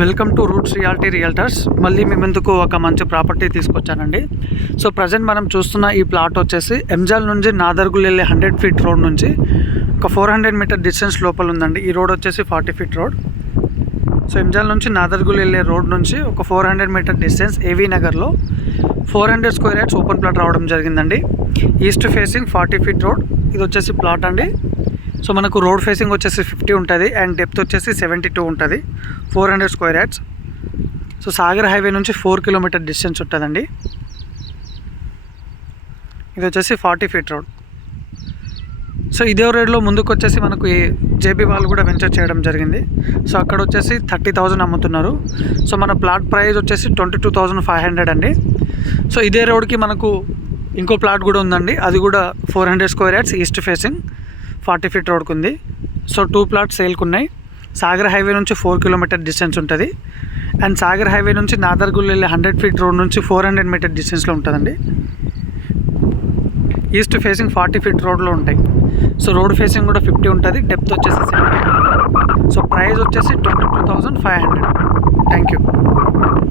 Welcome to roots reality realtors. మళ్ళీ మీ ముందుకు ఒక మంచి ప్రాపర్టీ తీసుకొచ్చానండి. సో ప్రజెంట్ మనం చూస్తున్న ఈ ప్లాట్ వచ్చేసి ఎంజాల్ నుంచి నాదర్గుల్ వెళ్ళే 100 ఫీట్ రోడ్ నుంచి ఒక 400 మీటర్ డిస్టెన్స్ లోపల ఉందండి. ఈ రోడ్ వచ్చేసి 40 ఫీట్ రోడ్. సో ఎంజాల్ నుంచి నాదర్గుల్ వెళ్ళే రోడ్ నుంచి ఒక 400 మీటర్ డిస్టెన్స్ ఏవీ నగర్లో 400 స్క్వేర్ యార్డ్స్ ఓపెన్ ప్లాట్ రావడం జరిగిందండి. East facing 40 feet road. ఇది వచ్చేసి ప్లాట్ అండి. సో మనకు రోడ్ ఫేసింగ్ వచ్చేసి 50 ఉంటుంది అండ్ డెప్త్ వచ్చేసి 72 ఉంటుంది. 400 square yards. So Sagar highway నుంచి 4 కిలోమీటర్ డిస్టెన్స్ ఉంటుందండి. ఇది వచ్చేసి 40 ఫీట్ రోడ్. సో ఇదే రోడ్లో ముందుకు వచ్చేసి మనకు జేబీ వాళ్ళు కూడా వెంచర్ చేయడం జరిగింది. సో అక్కడ వచ్చేసి 30,000 అమ్ముతున్నారు. సో మన ప్లాట్ ప్రైస్ వచ్చేసి 22,500 అండి. సో ఇదే రోడ్కి మనకు ఇంకో ప్లాట్ కూడా ఉందండి. అది కూడా 400 square yards east facing 40 feet రోడ్కు ఉంది. సో 2 ప్లాట్స్ సేల్కు ఉన్నాయి. సాగర్ హైవే నుంచి 4 కిలోమీటర్ డిస్టెన్స్ ఉంటుంది అండ్ సాగర్ హైవే నుంచి నాదర్గుల్ వెళ్ళే 100 ఫీట్ రోడ్ నుంచి 400 మీటర్ డిస్టెన్స్లో ఉంటుందండి. ఈస్ట్ ఫేసింగ్ 40 ఫీట్ రోడ్లో ఉంటాయి. సో రోడ్ ఫేసింగ్ కూడా 50 ఉంటుంది. డెప్త్ వచ్చేసి 70. సో ప్రైస్ వచ్చేసి 22,500. Thank you.